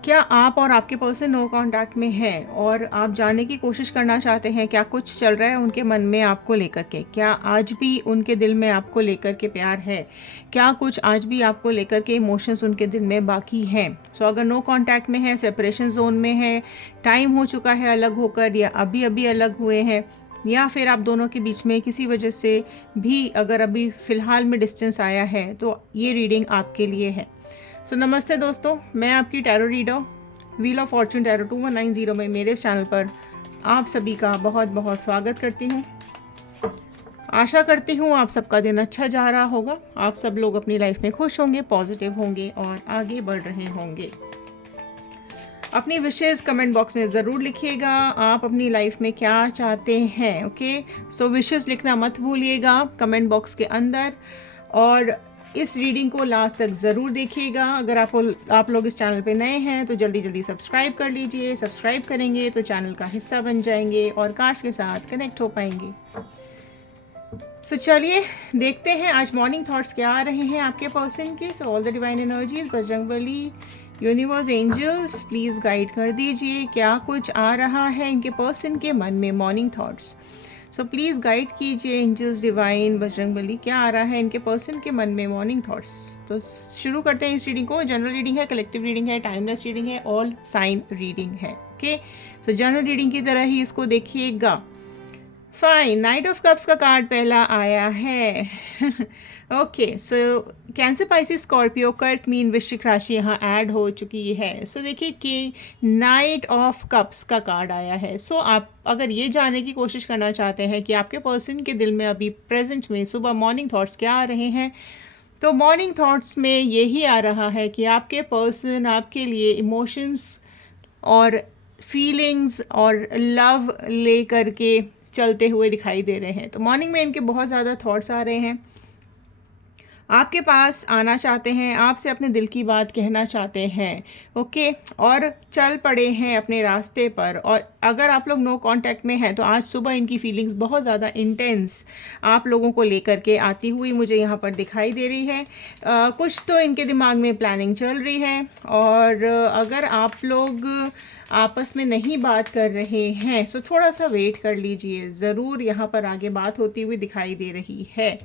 क्या आप और आपके पर्सन नो कांटेक्ट में हैं और आप जानने की कोशिश करना चाहते हैं क्या कुछ चल रहा है उनके मन में आपको लेकर के? क्या आज भी उनके दिल में आपको लेकर के प्यार है? क्या कुछ आज भी आपको लेकर के इमोशंस उनके दिल में बाकी हैं? सो अगर नो कांटेक्ट में है, सेपरेशन जोन में है, टाइम हो चुका है अलग होकर, या अभी अभी अलग हुए हैं, या फिर आप दोनों के बीच में किसी वजह से भी अगर अभी फ़िलहाल में डिस्टेंस आया है, तो ये रीडिंग आपके लिए है। नमस्ते दोस्तों, मैं आपकी tarot reader wheel of Fortune tarot 2190 में मेरे इस चैनल पर आप सभी का बहुत बहुत स्वागत करती हूँ। आशा करती हूँ आप सबका दिन अच्छा जा रहा होगा, आप सब लोग अपनी लाइफ में खुश होंगे, पॉजिटिव होंगे और आगे बढ़ रहे होंगे। अपनी विशेज़ कमेंट बॉक्स में ज़रूर लिखिएगा, आप अपनी लाइफ में क्या चाहते हैं। ओके, सो विशेज़ लिखना मत भूलिएगा कमेंट बॉक्स के अंदर, और इस रीडिंग को लास्ट तक ज़रूर देखिएगा। अगर आप लोग इस चैनल पे नए हैं तो जल्दी जल्दी सब्सक्राइब कर लीजिए। सब्सक्राइब करेंगे तो चैनल का हिस्सा बन जाएंगे और कार्ड्स के साथ कनेक्ट हो पाएंगे। सो चलिए देखते हैं आज मॉर्निंग थॉट्स क्या आ रहे हैं आपके पर्सन के। So all the divine energies, Bajrangbali, universe, angels, please guide कर दीजिए क्या कुछ आ रहा है इनके पर्सन के मन में morning thoughts. So please guide कीजिए एंजल्स, डिवाइन, बजरंगबली, क्या आ रहा है इनके पर्सन के मन में मॉर्निंग थॉट्स। तो शुरू करते हैं इस रीडिंग को। जनरल रीडिंग है, कलेक्टिव रीडिंग है, टाइमलेस रीडिंग है, ऑल साइन रीडिंग है। ओके, सो जनरल रीडिंग की तरह ही इसको देखिएगा। फाइन, नाइट ऑफ कप्स का कार्ड पहला आया है। ओके, सो कैंसर, पाइसिस, स्कॉर्पियो, कर्क, मीन, वृश्चिक राशि यहाँ ऐड हो चुकी है। सो देखिए कि नाइट ऑफ कप्स का कार्ड आया है। सो आप अगर ये जानने की कोशिश करना चाहते हैं कि आपके पर्सन के दिल में अभी प्रेजेंट में सुबह मॉर्निंग थॉट्स क्या आ रहे हैं, तो मॉर्निंग थॉट्स में यही आ रहा है कि आपके पर्सन आपके लिए इमोशंस और फीलिंग्स और लव ले करके चलते हुए दिखाई दे रहे हैं। तो मॉर्निंग में इनके बहुत ज़्यादा थॉट्स आ रहे हैं, आपके पास आना चाहते हैं, आपसे अपने दिल की बात कहना चाहते हैं। ओके, और चल पड़े हैं अपने रास्ते पर। और अगर आप लोग नो कांटेक्ट में हैं तो आज सुबह इनकी फीलिंग्स बहुत ज़्यादा इंटेंस आप लोगों को लेकर के आती हुई मुझे यहाँ पर दिखाई दे रही है। कुछ तो इनके दिमाग में प्लानिंग चल रही है, और अगर आप लोग आपस में नहीं बात कर रहे हैं तो थोड़ा सा वेट कर लीजिए, ज़रूर यहाँ पर आगे बात होती हुई दिखाई दे रही है।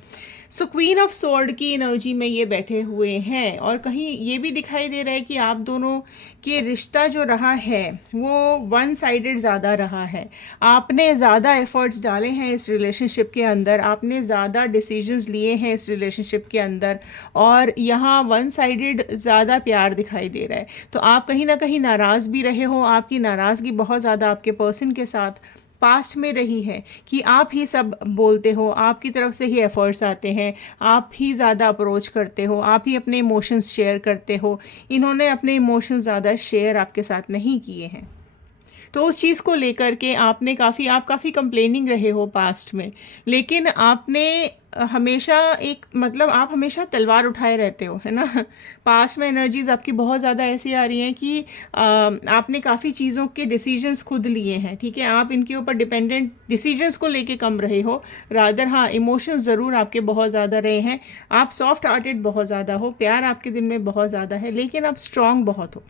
सो क्वीन ऑफ सोर्ड की एनर्जी में ये बैठे हुए हैं, और कहीं ये भी दिखाई दे रहा है कि आप दोनों के रिश्ता जो रहा है वो वन साइडेड ज़्यादा रहा है। आपने ज़्यादा एफर्ट्स डाले हैं इस रिलेशनशिप के अंदर, आपने ज़्यादा डिसीजंस लिए हैं इस रिलेशनशिप के अंदर, और यहाँ वन साइडेड ज़्यादा प्यार दिखाई दे रहा है। तो आप कहीं ना कहीं नाराज़ भी रहे हो, आपकी नाराज़गी बहुत ज़्यादा आपके पर्सन के साथ पास्ट में रही है कि आप ही सब बोलते हो, आपकी तरफ से ही एफर्ट्स आते हैं, आप ही ज़्यादा अप्रोच करते हो, आप ही अपने इमोशंस शेयर करते हो। इन्होंने अपने इमोशंस ज़्यादा शेयर आपके साथ नहीं किए हैं, तो उस चीज़ को लेकर के आप काफ़ी कंप्लेनिंग रहे हो पास्ट में। लेकिन आपने हमेशा आप हमेशा तलवार उठाए रहते हो, है ना। पास्ट में एनर्जीज आपकी बहुत ज़्यादा ऐसी आ रही हैं कि आपने काफ़ी चीज़ों के डिसीजंस खुद लिए हैं, ठीक है। आप इनके ऊपर डिपेंडेंट डिसीजंस को लेके कम रहे हो, रादर हाँ इमोशंस ज़रूर आपके बहुत ज़्यादा रहे हैं। आप सॉफ्ट हार्टेड बहुत ज़्यादा हो, प्यार आपके दिल में बहुत ज़्यादा है, लेकिन आप स्ट्रॉन्ग बहुत हो,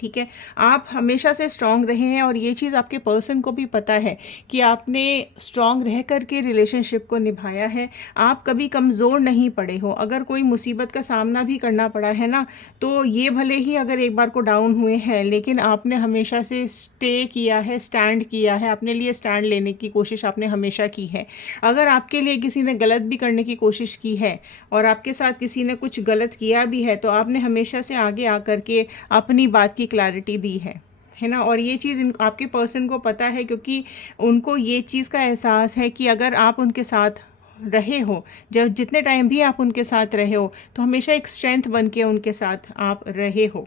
ठीक है। आप हमेशा से स्ट्रॉन्ग रहे हैं, और ये चीज़ आपके पर्सन को भी पता है कि आपने स्ट्रॉन्ग रह कर के रिलेशनशिप को निभाया है। आप कभी कमज़ोर नहीं पड़े हो। अगर कोई मुसीबत का सामना भी करना पड़ा है ना, तो ये भले ही अगर एक बार को डाउन हुए हैं, लेकिन आपने हमेशा से स्टे किया है, स्टैंड किया है, अपने लिए स्टैंड लेने की कोशिश आपने हमेशा की है। अगर आपके लिए किसी ने गलत भी करने की कोशिश की है और आपके साथ किसी ने कुछ गलत किया भी है, तो आपने हमेशा से आगे आकर के अपनी बात की क्लैरिटी दी है ना। और ये चीज़ आपके पर्सन को पता है, क्योंकि उनको ये चीज़ का एहसास है कि अगर आप उनके साथ रहे हो, जब जितने टाइम भी आप उनके साथ रहे हो, तो हमेशा एक स्ट्रेंथ बन के उनके साथ आप रहे हो।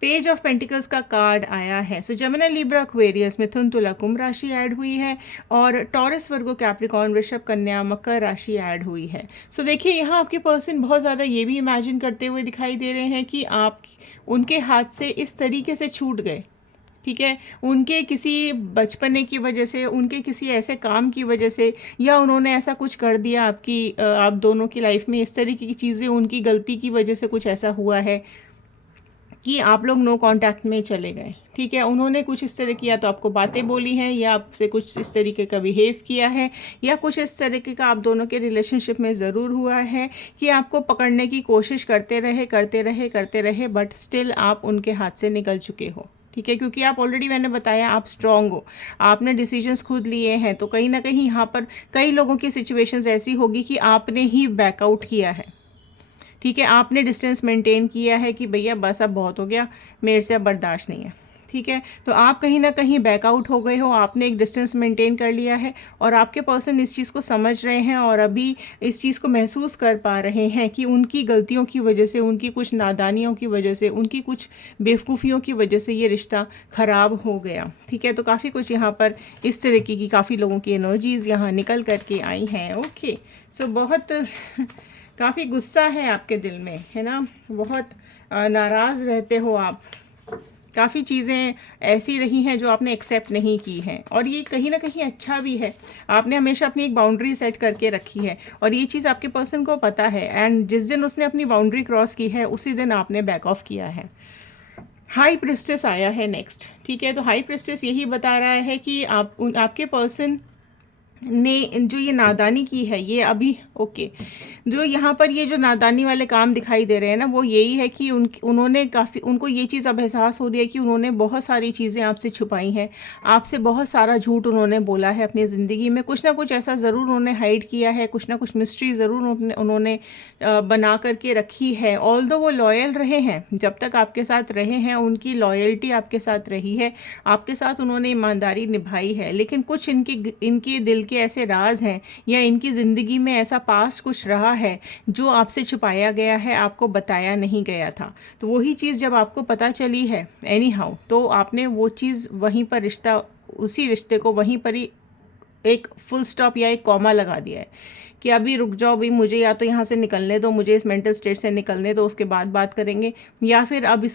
पेज ऑफ पेंटिकल्स का कार्ड आया है। सो जमिनी, लिब्रा, एक्वेरियस, मिथुन, तुला, कुंभ राशि ऐड हुई है, और टॉरस, वर्गो, कैप्रिकॉर्न, वृषभ, कन्या, मकर राशि ऐड हुई है। सो देखिए यहाँ आपके पर्सन बहुत ज़्यादा ये भी इमेजिन करते हुए दिखाई दे रहे हैं कि आप उनके हाथ से इस तरीके से छूट गए, ठीक है। उनके किसी बचपने की वजह से, उनके किसी ऐसे काम की वजह से, या उन्होंने ऐसा कुछ कर दिया आप दोनों की लाइफ में, इस तरीके की चीज़ें उनकी गलती की वजह से कुछ ऐसा हुआ है, कि आप लोग नो कांटेक्ट में चले गए, ठीक है। उन्होंने कुछ इस तरह किया तो आपको बातें बोली हैं, या आपसे कुछ इस तरीके का बिहेव किया है, या कुछ इस तरीके का आप दोनों के रिलेशनशिप में ज़रूर हुआ है कि आपको पकड़ने की कोशिश करते रहे बट स्टिल आप उनके हाथ से निकल चुके हो, ठीक है। क्योंकि आप ऑलरेडी, मैंने बताया, आप स्ट्रांग हो, आपने डिसीजंस खुद लिए हैं, तो कहीं ना कहीं यहाँ पर कई लोगों की सिचुएशंस ऐसी होगी कि आपने ही बैकआउट किया है, ठीक है। आपने डिस्टेंस मेंटेन किया है कि भैया बस अब बहुत हो गया, मेरे से अब बर्दाश्त नहीं है, ठीक है। तो आप कहीं ना कहीं बैकआउट हो गए हो, आपने एक डिस्टेंस मेंटेन कर लिया है, और आपके पर्सन इस चीज़ को समझ रहे हैं और अभी इस चीज़ को महसूस कर पा रहे हैं कि उनकी गलतियों की वजह से, उनकी कुछ नादानियों की वजह से, उनकी कुछ बेवकूफ़ियों की वजह से ये रिश्ता ख़राब हो गया, ठीक है। तो काफ़ी कुछ यहाँ पर इस तरीके की काफ़ी लोगों की एनर्जीज़ यहाँ निकल करके आई हैं। ओके, सो बहुत काफ़ी गुस्सा है आपके दिल में, है ना, बहुत नाराज़ रहते हो आप, काफ़ी चीज़ें ऐसी रही हैं जो आपने एक्सेप्ट नहीं की हैं, और ये कहीं ना कहीं अच्छा भी है। आपने हमेशा अपनी एक बाउंड्री सेट करके रखी है, और ये चीज़ आपके पर्सन को पता है, एंड जिस दिन उसने अपनी बाउंड्री क्रॉस की है उसी दिन आपने बैक ऑफ किया है। हाई प्रिस्टेस आया है नेक्स्ट, ठीक है। तो हाई प्रिस्टेस यही बता रहा है कि आपके पर्सन ने जो ये नादानी की है, ये अभी ओके, जो यहाँ पर ये जो नादानी वाले काम दिखाई दे रहे हैं ना, वो यही है कि उन्होंने काफ़ी, उनको ये चीज़ अब एहसास हो रही है कि उन्होंने बहुत सारी चीज़ें आपसे छुपाई हैं, आपसे बहुत सारा झूठ उन्होंने बोला है अपनी ज़िंदगी में, कुछ ना कुछ ऐसा ज़रूर उन्होंने हाइड किया है, कुछ ना कुछ मिस्ट्री ज़रूर उन्होंने बना करके रखी है। ऑल्दो वो लॉयल रहे हैं, जब तक आपके साथ रहे हैं उनकी लॉयल्टी आपके साथ रही है, आपके साथ उन्होंने ईमानदारी निभाई है, लेकिन कुछ इनके दिल के ऐसे राज हैं, या इनकी ज़िंदगी में ऐसा पास्ट कुछ रहा है जो आपसे छुपाया गया है, आपको बताया नहीं गया था। तो वही चीज़ जब आपको पता चली है एनी हाउ, तो आपने वो चीज़ वहीं पर उसी रिश्ते को वहीं पर ही एक फुल स्टॉप या एक कॉमा लगा दिया है कि अभी रुक जाओ भाई, मुझे या तो यहाँ से निकलने दो, मुझे इस मेंटल स्टेट से निकलने दो, उसके बाद बात करेंगे, या फिर अब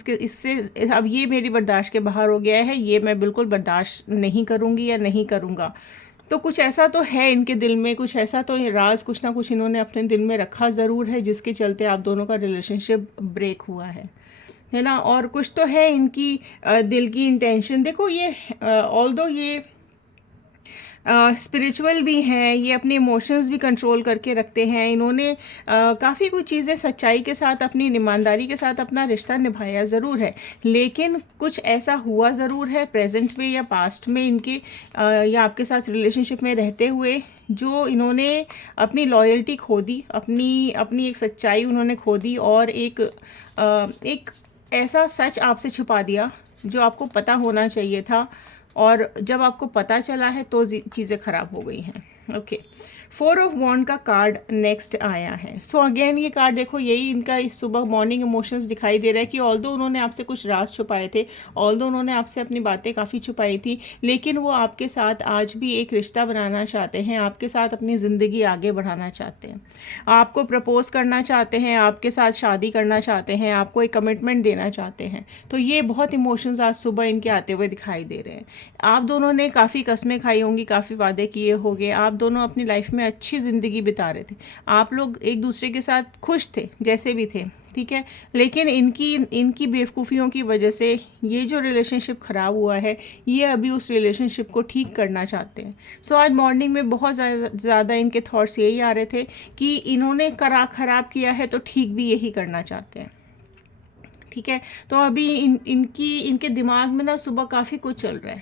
अब ये मेरी बर्दाश्त के बाहर हो गया है, ये मैं बिल्कुल बर्दाश्त नहीं करूँगी या नहीं करूँगा। तो कुछ ऐसा तो है इनके दिल में, कुछ ऐसा तो राज कुछ ना कुछ इन्होंने अपने दिल में रखा ज़रूर है, जिसके चलते आप दोनों का रिलेशनशिप ब्रेक हुआ है ना। और कुछ तो है इनकी दिल की इंटेंशन। देखो ये ऑल्दो ये स्पिरिचुअल भी हैं, ये अपने इमोशंस भी कंट्रोल करके रखते हैं, इन्होंने काफ़ी कुछ चीज़ें सच्चाई के साथ, अपनी ईमानदारी के साथ अपना रिश्ता निभाया ज़रूर है, लेकिन कुछ ऐसा हुआ ज़रूर है प्रेजेंट में या पास्ट में इनके या आपके साथ रिलेशनशिप में रहते हुए, जो इन्होंने अपनी लॉयल्टी खो दी, अपनी अपनी एक सच्चाई उन्होंने खो दी, और एक ऐसा सच आपसे छुपा दिया जो आपको पता होना चाहिए था, और जब आपको पता चला है तो चीज़ें ख़राब हो गई हैं। ओके, 4 ऑफ वॉन्ड का कार्ड नेक्स्ट आया है। सो अगेन ये कार्ड देखो, यही इनका इस सुबह मॉर्निंग इमोशंस दिखाई दे रहा है कि ऑल्दो उन्होंने आपसे कुछ राज छुपाए थे, ऑल्दो उन्होंने आपसे अपनी बातें काफ़ी छुपाई थी, लेकिन वो आपके साथ आज भी एक रिश्ता बनाना चाहते हैं, आपके साथ अपनी ज़िंदगी आगे बढ़ाना चाहते हैं, आपको प्रपोज करना चाहते हैं, आपके साथ शादी करना चाहते हैं, आपको एक कमिटमेंट देना चाहते हैं। तो ये बहुत इमोशंस आज सुबह इनके आते हुए दिखाई दे रहे हैं। आप दोनों ने काफ़ी कस्में खाई होंगी, काफ़ी वादे किए होंगे, आप दोनों अपनी लाइफ में अच्छी ज़िंदगी बिता रहे थे, आप लोग एक दूसरे के साथ खुश थे जैसे भी थे, ठीक है। लेकिन इनकी बेवकूफ़ियों की वजह से ये जो रिलेशनशिप ख़राब हुआ है, ये अभी उस रिलेशनशिप को ठीक करना चाहते हैं। सो आज मॉर्निंग में बहुत ज़्यादा इनके थॉट्स यही आ रहे थे कि इन्होंने ख़राब किया है तो ठीक भी यही करना चाहते हैं, ठीक है। तो अभी इनके दिमाग में ना सुबह काफ़ी कुछ चल रहा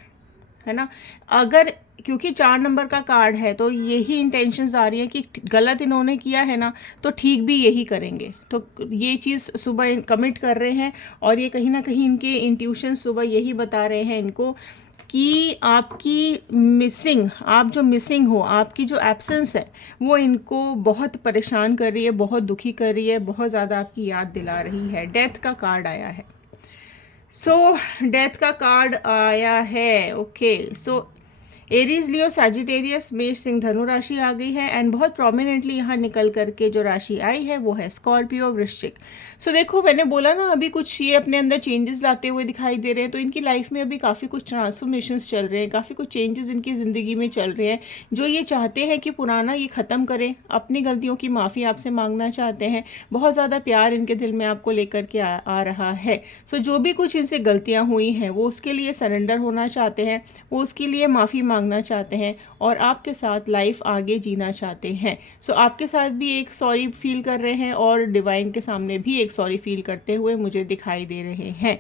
है ना। अगर क्योंकि 4 नंबर का कार्ड है, तो यही इंटेंशंस आ रही है कि गलत इन्होंने किया है ना, तो ठीक भी यही करेंगे। तो ये चीज़ सुबह कमिट कर रहे हैं, और ये कहीं ना कहीं इनके इंट्यूशन सुबह यही बता रहे हैं इनको कि आपकी आप जो मिसिंग हो, आपकी जो एब्सेंस है, वो इनको बहुत परेशान कर रही है, बहुत दुखी कर रही है, बहुत ज़्यादा आपकी याद दिला रही है। डेथ का कार्ड आया है। सो डेथ का कार्ड आया है। ओके, सो एरीज, लियो, सैजिटेरियस, मेष, सिंह, धनु राशि आ गई है। एंड बहुत प्रोमिनेंटली यहाँ निकल करके जो राशि आई है वो है स्कॉर्पियो, वृश्चिक। सो देखो, मैंने बोला ना अभी कुछ ये अपने अंदर चेंजेस लाते हुए दिखाई दे रहे हैं, तो इनकी लाइफ में अभी काफ़ी कुछ ट्रांसफॉर्मेशंस चल रहे हैं, काफ़ी कुछ चेंजेस इनकी ज़िंदगी में चल रहे हैं, जो ये चाहते हैं कि पुराना ये ख़त्म करें, अपनी गलतियों की माफ़ी आपसे मांगना चाहते हैं। बहुत ज़्यादा प्यार इनके दिल में आपको लेकर के आ रहा है। सो जो भी कुछ इनसे गलतियाँ हुई हैं वो उसके लिए सरेंडर होना चाहते हैं, वो उसके लिए माफ़ी मांगना चाहते हैं और आपके साथ लाइफ आगे जीना चाहते हैं। सो आपके साथ भी एक सॉरी फील कर रहे हैं और डिवाइन के सामने भी एक सॉरी फील करते हुए मुझे दिखाई दे रहे हैं।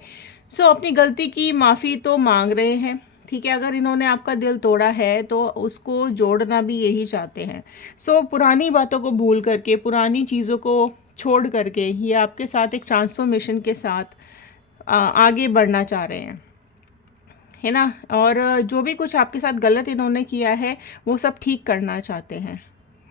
सो अपनी गलती की माफ़ी तो मांग रहे हैं, ठीक है। अगर इन्होंने आपका दिल तोड़ा है तो उसको जोड़ना भी यही चाहते हैं। सो पुरानी बातों को भूल करके, पुरानी चीज़ों को छोड़ करके ये आपके साथ एक ट्रांसफॉर्मेशन के साथ आगे बढ़ना चाह रहे हैं, है ना। और जो भी कुछ आपके साथ गलत इन्होंने किया है वो सब ठीक करना चाहते हैं।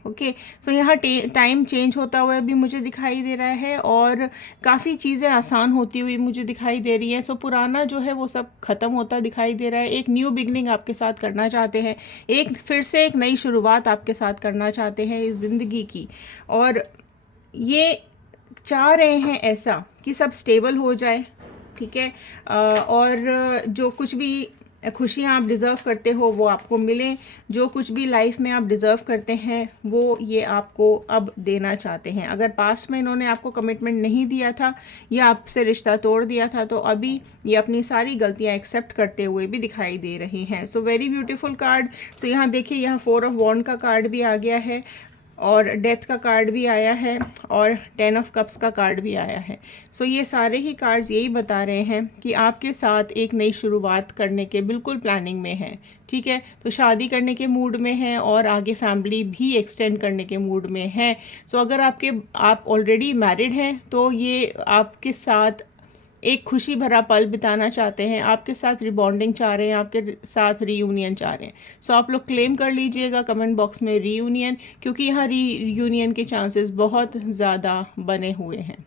ओके, सो यहाँ टाइम चेंज होता हुआ भी मुझे दिखाई दे रहा है और काफ़ी चीज़ें आसान होती हुई मुझे दिखाई दे रही हैं। सो पुराना जो है वो सब ख़त्म होता दिखाई दे रहा है। एक न्यू बिगनिंग आपके साथ करना चाहते हैं, एक फिर से एक नई शुरुआत आपके साथ करना चाहते हैं इस ज़िंदगी की। और ये चाह रहे हैं ऐसा कि सब स्टेबल हो जाए, ठीक है। और जो कुछ भी खुशियाँ आप डिज़र्व करते हो वो आपको मिले, जो कुछ भी लाइफ में आप डिज़र्व करते हैं वो ये आपको अब देना चाहते हैं। अगर पास्ट में इन्होंने आपको कमिटमेंट नहीं दिया था या आपसे रिश्ता तोड़ दिया था तो अभी ये अपनी सारी गलतियाँ एक्सेप्ट करते हुए भी दिखाई दे रही हैं। So very beautiful card. So यहाँ देखिए, यहाँ 4 ऑफ वॉन्ड का कार्ड भी आ गया है और डेथ का कार्ड भी आया है और 10 ऑफ कप्स का कार्ड भी आया है। सो ये सारे ही कार्ड्स यही बता रहे हैं कि आपके साथ एक नई शुरुआत करने के बिल्कुल प्लानिंग में है, ठीक है। तो शादी करने के मूड में है और आगे फैमिली भी एक्सटेंड करने के मूड में है। सो अगर आप ऑलरेडी मैरिड हैं तो ये आपके साथ एक खुशी भरा पल बिताना चाहते हैं, आपके साथ रिबॉन्डिंग चाह रहे हैं, आपके साथ रीयूनियन चाह रहे हैं। सो आप लोग क्लेम कर लीजिएगा कमेंट बॉक्स में रीयूनियन, क्योंकि यहाँ रीयूनियन के चांसेस बहुत ज़्यादा बने हुए हैं,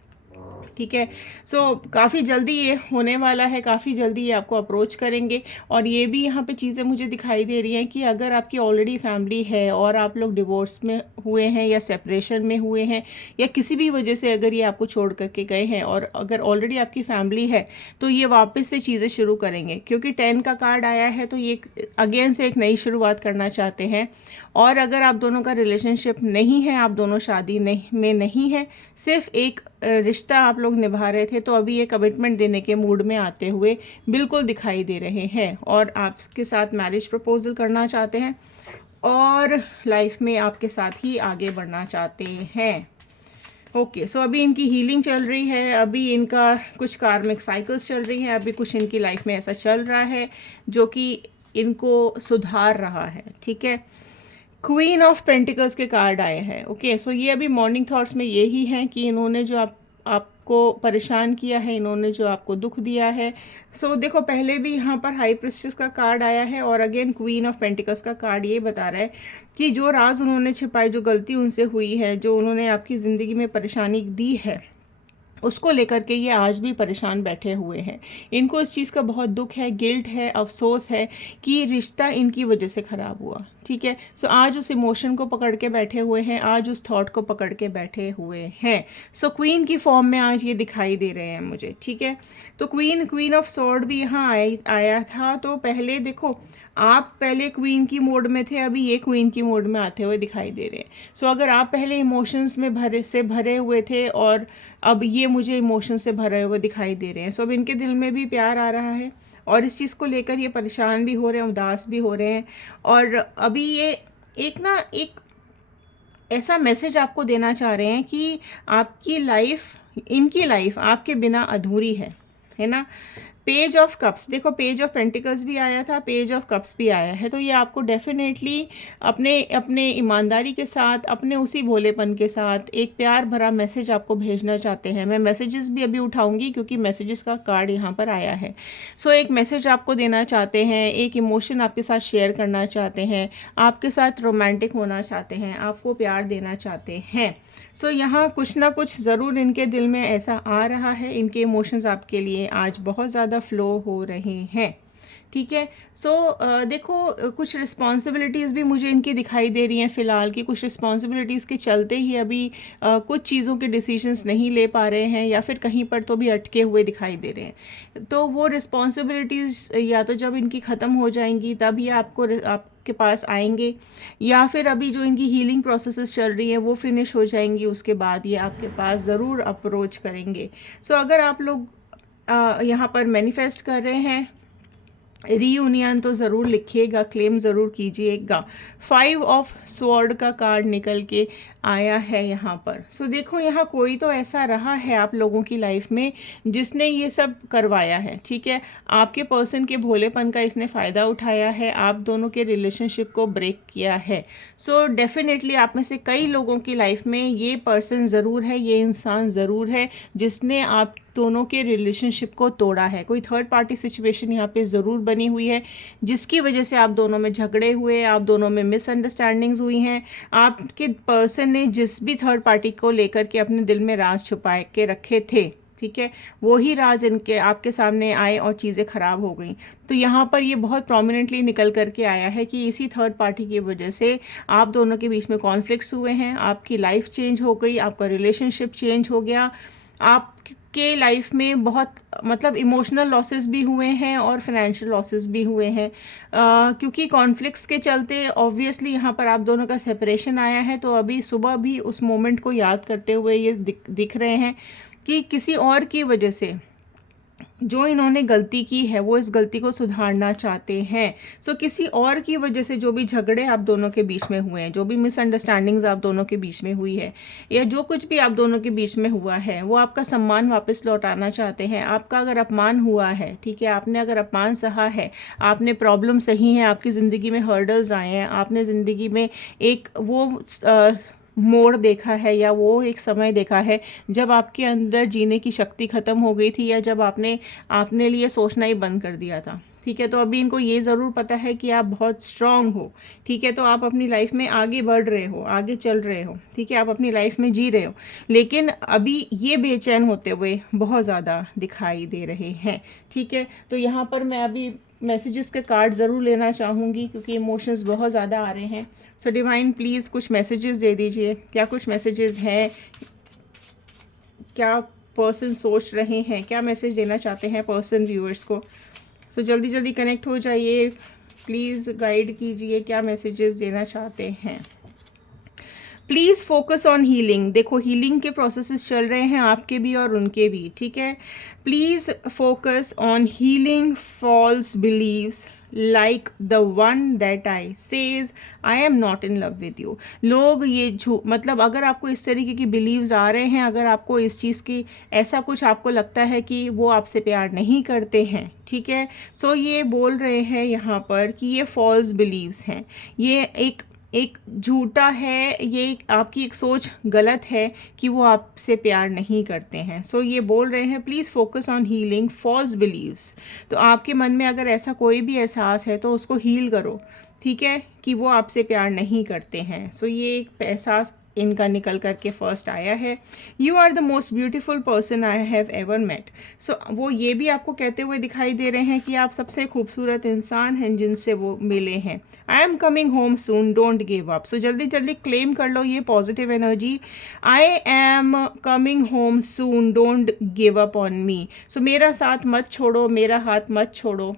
ठीक है। सो काफ़ी जल्दी ये होने वाला है, काफ़ी जल्दी ये आपको अप्रोच करेंगे। और ये भी यहाँ पे चीज़ें मुझे दिखाई दे रही हैं कि अगर आपकी ऑलरेडी फैमिली है और आप लोग डिवोर्स में हुए हैं या सेपरेशन में हुए हैं या किसी भी वजह से अगर ये आपको छोड़ करके गए हैं और अगर ऑलरेडी आपकी फैमिली है तो ये वापस से चीज़ें शुरू करेंगे, क्योंकि 10 का कार्ड आया है तो ये अगेन से एक नई शुरुआत करना चाहते हैं। और अगर आप दोनों का रिलेशनशिप नहीं है, आप दोनों शादी में नहीं है, सिर्फ एक रिश्ता आप लोग निभा रहे थे, तो अभी ये कमिटमेंट देने के मूड में आते हुए बिल्कुल दिखाई दे रहे हैं और आपके साथ मैरिज प्रपोजल करना चाहते हैं और लाइफ में आपके साथ ही आगे बढ़ना चाहते हैं। ओके, सो अभी इनकी हीलिंग चल रही है, अभी इनका कुछ कार्मिक साइकिल्स चल रही हैं, अभी कुछ इनकी लाइफ में ऐसा चल रहा है जो कि इनको सुधार रहा है, ठीक है। क्वीन ऑफ पेंटिकल्स के कार्ड आए हैं। ओके, सो ये अभी मॉर्निंग थॉट्स में यही है कि इन्होंने जो आपको परेशान किया है, इन्होंने जो आपको दुख दिया है। सो देखो, पहले भी यहाँ पर हाई प्रिस्टेस का कार्ड आया है और अगेन क्वीन ऑफ पेंटिकल्स का कार्ड ये बता रहा है कि जो राज उन्होंने छिपाए, जो गलती उनसे हुई है, जो उन्होंने आपकी ज़िंदगी में परेशानी दी है, उसको लेकर के ये आज भी परेशान बैठे हुए हैं। इनको इस चीज़ का बहुत दुख है, गिल्ट है, अफसोस है कि रिश्ता इनकी वजह से ख़राब हुआ, ठीक है। सो आज उस इमोशन को पकड़ के बैठे हुए हैं, आज उस थॉट को पकड़ के बैठे हुए हैं। सो क्वीन की फॉर्म में आज ये दिखाई दे रहे हैं मुझे, ठीक है। तो क्वीन ऑफ सॉर्ड भी यहाँ आया था। तो पहले देखो, आप पहले क्वीन की मोड में थे, अभी ये क्वीन की मोड में आते हुए दिखाई दे रहे हैं। सो अगर आप पहले इमोशंस में भरे हुए थे और अब ये मुझे इमोशन से भरे हुए दिखाई दे रहे हैं। सो अब इनके दिल में भी प्यार आ रहा है और इस चीज़ को लेकर ये परेशान भी हो रहे हैं, उदास भी हो रहे हैं। और अभी ये एक ऐसा मैसेज आपको देना चाह रहे हैं कि आपकी लाइफ, इनकी लाइफ आपके बिना अधूरी है ना। पेज ऑफ कप्स, देखो पेज ऑफ पेंटिकल्स भी आया था, पेज ऑफ कप्स भी आया है। तो ये आपको डेफिनेटली अपने ईमानदारी के साथ, अपने उसी भोलेपन के साथ एक प्यार भरा मैसेज आपको भेजना चाहते हैं। मैं मैसेजेस भी अभी उठाऊंगी क्योंकि मैसेजेस का कार्ड यहाँ पर आया है। सो एक मैसेज आपको देना चाहते हैं, एक इमोशन आपके साथ शेयर करना चाहते हैं, आपके साथ रोमांटिक होना चाहते हैं, आपको प्यार देना चाहते हैं। सो यहाँ कुछ ना कुछ ज़रूर इनके दिल में ऐसा आ रहा है, इनके इमोशंस आपके लिए आज बहुत ज़्यादा फ्लो हो रहे हैं, ठीक है। सो देखो कुछ रिस्पॉन्सिबिलिटीज़ भी मुझे इनकी दिखाई दे रही हैं फ़िलहाल कि कुछ रिस्पॉन्सिबिलिटीज़ के चलते ही अभी कुछ चीज़ों के डिसीजंस नहीं ले पा रहे हैं या फिर कहीं पर तो भी अटके हुए दिखाई दे रहे हैं। तो वो रिस्पॉन्सिबिलिटीज़ या तो जब इनकी ख़त्म हो जाएंगी तब ये आपके पास आएंगे, या फिर अभी जो इनकी हीलिंग प्रोसेसेस चल रही हैं वो फिनिश हो जाएंगी, उसके बाद ये आपके पास ज़रूर अप्रोच करेंगे। सो अगर आप लोग यहाँ पर मैनिफेस्ट कर रहे हैं रीयूनियन तो ज़रूर लिखिएगा, क्लेम ज़रूर कीजिएगा। 5 ऑफ स्वॉर्ड का कार्ड निकल के आया है यहाँ पर। सो देखो यहाँ कोई तो ऐसा रहा है आप लोगों की लाइफ में जिसने ये सब करवाया है, ठीक है। आपके पर्सन के भोलेपन का इसने फ़ायदा उठाया है, आप दोनों के रिलेशनशिप को ब्रेक किया है। सो डेफिनेटली आप में से कई लोगों की लाइफ में ये पर्सन ज़रूर है, ये इंसान ज़रूर है जिसने आप दोनों के रिलेशनशिप को तोड़ा है। कोई थर्ड पार्टी सिचुएशन यहाँ पे ज़रूर बनी हुई है जिसकी वजह से आप दोनों में झगड़े हुए, आप दोनों में मिसअंडरस्टैंडिंग्स हुई हैं। आपके पर्सन ने जिस भी थर्ड पार्टी को लेकर के अपने दिल में राज छुपा के रखे थे, ठीक है, वही राज इनके आपके सामने आए और चीज़ें ख़राब हो गई। तो यहाँ पर ये बहुत प्रोमिनेंटली निकल करके आया है कि इसी थर्ड पार्टी की वजह से आप दोनों के बीच में कॉन्फ्लिक्ट्स हुए हैं, आपकी लाइफ चेंज हो गई, आपका रिलेशनशिप चेंज हो गया, आपके लाइफ में बहुत मतलब इमोशनल लॉसेस भी हुए हैं और फाइनेंशियल लॉसेस भी हुए हैं, क्योंकि कॉन्फ्लिक्ट्स के चलते ऑब्वियसली यहाँ पर आप दोनों का सेपरेशन आया है। तो अभी सुबह भी उस मोमेंट को याद करते हुए ये दिख रहे हैं कि किसी और की वजह से जो इन्होंने गलती की है वो इस गलती को सुधारना चाहते हैं। सो किसी और की वजह से जो भी झगड़े आप दोनों के बीच में हुए हैं, जो भी मिसअंडरस्टैंडिंग्स आप दोनों के बीच में हुई है, या जो कुछ भी आप दोनों के बीच में हुआ है, वो आपका सम्मान वापस लौटाना चाहते हैं। आपका अगर अपमान हुआ है, ठीक है, आपने अगर अपमान सहा है, आपने प्रॉब्लम सही है, आपकी ज़िंदगी में हर्डल्स आए हैं, आपने ज़िंदगी में एक वो मोड़ देखा है या वो एक समय देखा है जब आपके अंदर जीने की शक्ति ख़त्म हो गई थी, या जब आपने अपने लिए सोचना ही बंद कर दिया था, ठीक है। तो अभी इनको ये ज़रूर पता है कि आप बहुत स्ट्रांग हो, ठीक है। तो आप अपनी लाइफ में आगे बढ़ रहे हो, आगे चल रहे हो, ठीक है, आप अपनी लाइफ में जी रहे हो, लेकिन अभी ये बेचैन होते हुए बहुत ज़्यादा दिखाई दे रहे हैं, ठीक है। तो यहाँ पर मैं अभी मैसेजेस के कार्ड ज़रूर लेना चाहूँगी क्योंकि इमोशंस बहुत ज़्यादा आ रहे हैं। सो डिवाइन प्लीज़ कुछ मैसेजेस दे दीजिए, क्या कुछ मैसेजेस हैं, क्या पर्सन सोच रहे हैं, क्या मैसेज देना चाहते हैं पर्सन व्यूअर्स को। सो जल्दी जल्दी कनेक्ट हो जाइए, प्लीज़ गाइड कीजिए क्या मैसेजेस देना चाहते हैं। Please focus on healing. देखो हीलिंग के प्रोसेसेस चल रहे हैं आपके भी और उनके भी, ठीक है। Please focus on healing false believes like the one that I says I am not in love with you. लोग ये मतलब अगर आपको इस तरीके की बिलीव्स आ रहे हैं, अगर आपको इस चीज़ की ऐसा कुछ आपको लगता है कि वो आपसे प्यार नहीं करते हैं, ठीक है। सो ये बोल रहे हैं यहाँ पर कि ये फॉल्स बिलीव्स हैं, ये एक झूठा है, ये आपकी एक सोच गलत है कि वो आपसे प्यार नहीं करते हैं। सो ये बोल रहे हैं please focus on healing false believes. तो आपके मन में अगर ऐसा कोई भी एहसास है तो उसको हील करो, ठीक है, कि वो आपसे प्यार नहीं करते हैं। सो ये एक एहसास इनका निकल करके फर्स्ट आया है। You are the most beautiful person I have ever met. So वो ये भी आपको कहते हुए दिखाई दे रहे हैं कि आप सबसे खूबसूरत इंसान हैं जिनसे वो मिले हैं। I am coming home soon, don't give up. So जल्दी जल्दी क्लेम कर लो ये positive energy. I am coming home soon, don't give up on me. So मेरा साथ मत छोड़ो, मेरा हाथ मत छोड़ो,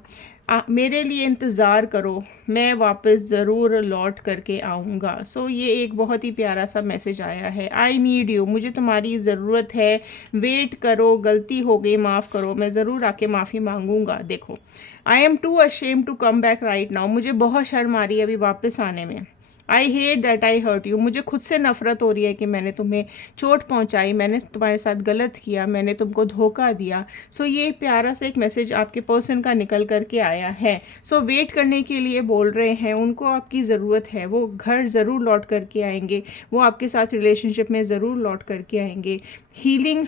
मेरे लिए इंतज़ार करो, मैं वापस ज़रूर लौट करके आऊँगा। सो ये एक बहुत ही प्यारा सा मैसेज आया है। आई नीड यू, मुझे तुम्हारी ज़रूरत है, वेट करो, गलती हो गई माफ़ करो, मैं ज़रूर आके माफ़ी मांगूंगा। देखो I am too ashamed to come back right now, मुझे बहुत शर्म आ रही है अभी वापस आने में। I hate that I hurt you, मुझे खुद से नफ़रत हो रही है कि मैंने तुम्हें चोट पहुंचाई, मैंने तुम्हारे साथ गलत किया, मैंने तुमको धोखा दिया। सो ये प्यारा सा एक मैसेज आपके पर्सन का निकल करके आया है। सो वेट करने के लिए बोल रहे हैं, उनको आपकी ज़रूरत है, वो घर ज़रूर लौट करके आएंगे, वो आपके साथ रिलेशनशिप में ज़रूर लौट करके आएंगे। हीलिंग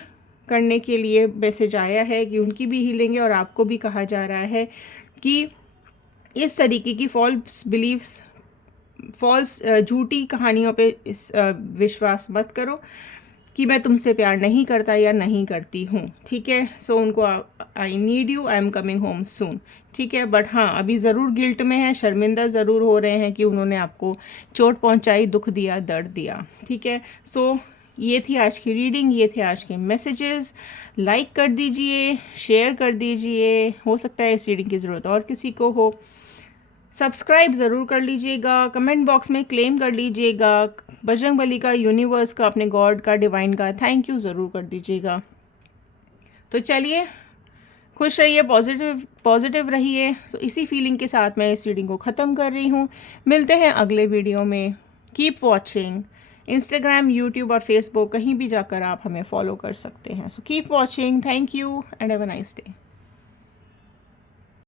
करने के लिए मैसेज आया है कि उनकी भी हीलिंग है और आपको भी कहा जा रहा है कि इस तरीके की फॉल्स झूठी कहानियों पे विश्वास मत करो। कि मैं तुमसे प्यार नहीं करता या नहीं करती हूँ, ठीक है। सो उनको I need you, I am coming home soon, ठीक है। बट हाँ, अभी ज़रूर गिल्ट में है, शर्मिंदा ज़रूर हो रहे हैं कि उन्होंने आपको चोट पहुँचाई, दुख दिया, दर्द दिया, ठीक है। सो ये थी आज की रीडिंग, ये थे आज के मैसेजेस। लाइक कर दीजिए, शेयर कर दीजिए, हो सकता है इस रीडिंग की ज़रूरत और किसी को हो। सब्सक्राइब ज़रूर कर लीजिएगा, कमेंट बॉक्स में क्लेम कर लीजिएगा, बजरंगबली का, यूनिवर्स का, अपने गॉड का, डिवाइन का थैंक यू ज़रूर कर दीजिएगा। तो चलिए, खुश रहिए, पॉजिटिव पॉजिटिव रहिए। सो इसी फीलिंग के साथ मैं इस रीडिंग को ख़त्म कर रही हूँ। मिलते हैं अगले वीडियो में। Keep watching. इंस्टाग्राम, यूट्यूब और फेसबुक कहीं भी जाकर आप हमें फॉलो कर सकते हैं। So keep watching, thank you and have a nice day.